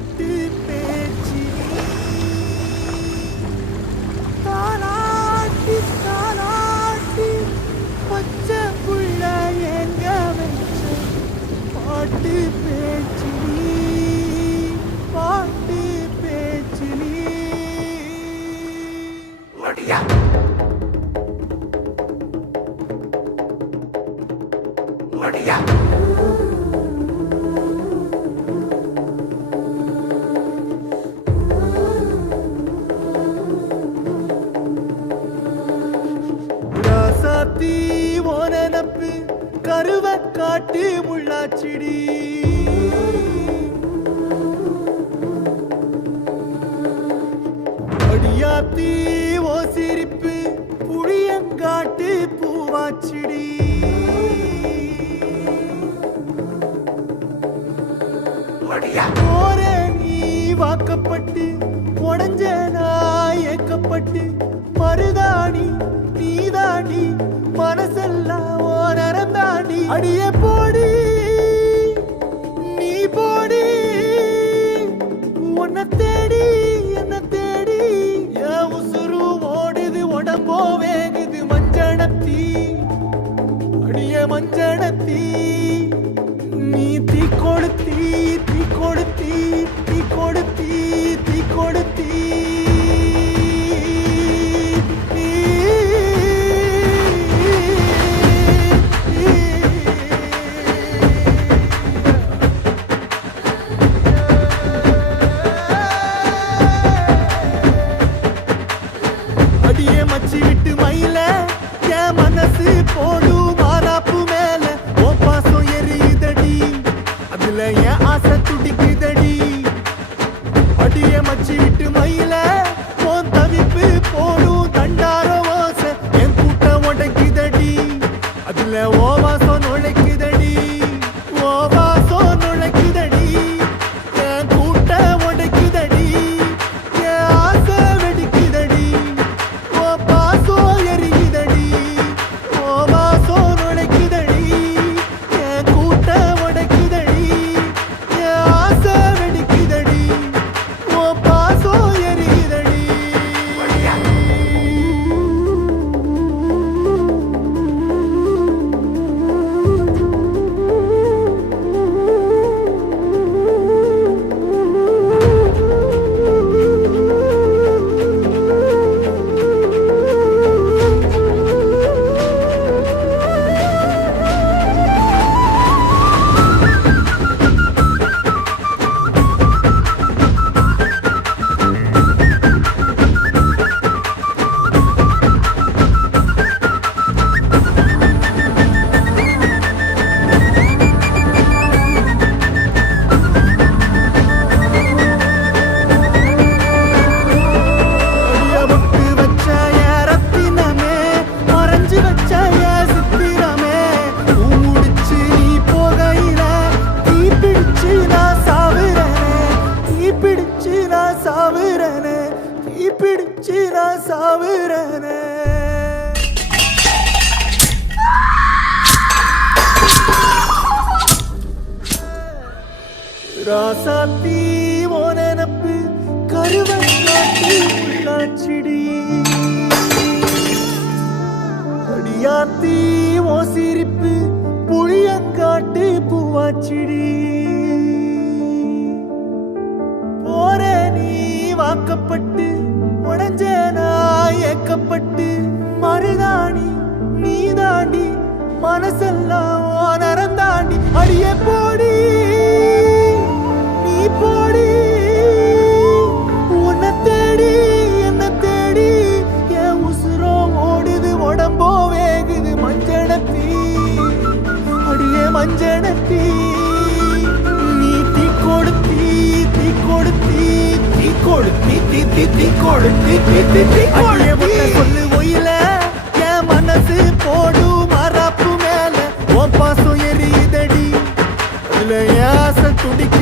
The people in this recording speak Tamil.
பாட்டு பேச்சு தாலாட்டி தாலாட்டி பச்சை புள்ள எங்க வச்ச பாட்டு பேச்சு பாட்டு பேச்சு ராசாத்தி ஓனப்பு கருவ காட்டு முள்ளாச்சிடி அடியாத்தி ஓ சிரிப்பு புளியங்காட்டு பூவாச்சிடி போற நீ வாக்கப்பட்டு உடஞ்ச நாய் ஏக்கப்பட்டு மருதாணி நீதாண்டி மனசெல்லாம் ஓ நரந்தாண்டி அடிய போடி நீ போடி உன்னை தேடி என்ன தேடி என் உசுரு ஓடுது உடம்போ வேகுது மஞ்சனத்தி அடிய மஞ்சனத்தி நீ தீ கொடுத்தி தீ கொடுத்தி தீ கொடுத்தி தீ கொடுத்தி அடியே மச்சி விட்டு மயில என் மனசு போடு மாறாப்பு மேல ஓ பாசம் எரியுதடி அதுல என் ஆசை துடிக்குதடி அடியே மச்சி விட்டு மயில உன் தவிப்பு போடும் தண்டார ஓசை என் கூட்டம் உடைக்குதடி அதுல ஓ வாசம் நுழைக்குதடி ஓ வாசம் நுழைக்குதடி என் கூட்டம் உடைக்குதடி என் ஆசை வெடிக்குதடி ஓ பாசம் எரியுதடி ஓ வாசம் நுழைக்குதடி என் கூட்டம் உடைக்குதடி என் ஆசை வெடிக்குதடி ஓ பாசம் எரியுதடி முட்டு வச்ச என் ரத்தினமே மறைஞ்சு வச்ச என் சித்திரமே பூ முடிச்சு நீ போகையில தீ பிடிச்சு நான் சாவுறனே தீ பிடிச்சு நான் சாவுறனே தீ பிடிச்சு நான் சாவுறனே ராசாத்தி ஓனப்பு கருவங்காட்டு உள்ளாச்சிடி அடியாத்தி ஓ சிரிப்பு புளியங்காட்டு பூவாச்சிடி போற நீ வாக்கப்பட்டு உடஞ்ச நாய் ஏக்கப்பட்டு மருதாணி நீதாண்டி மனசெல்லாம் ஓ நரந்தாண்டி அடிய போடி நீ போடி உன்னை தேடி என்ன தேடி என் உசுரோ ஓடுது உடம்போ வேகுது மஞ்சனத்தி அடியே மஞ்சனத்தி நீ தீ கொடுத்தி தீ கொடுத்தி தீ கொடுத்தி தீ தீ தீ கொடுத்தி தீ தீ தீ அடியே முட்டை சொல்லு ஒயில என் மனசு போடு மறாப்பு மேல ஓ பாசம் எரியுதடி அதுல ஏச துடிக்க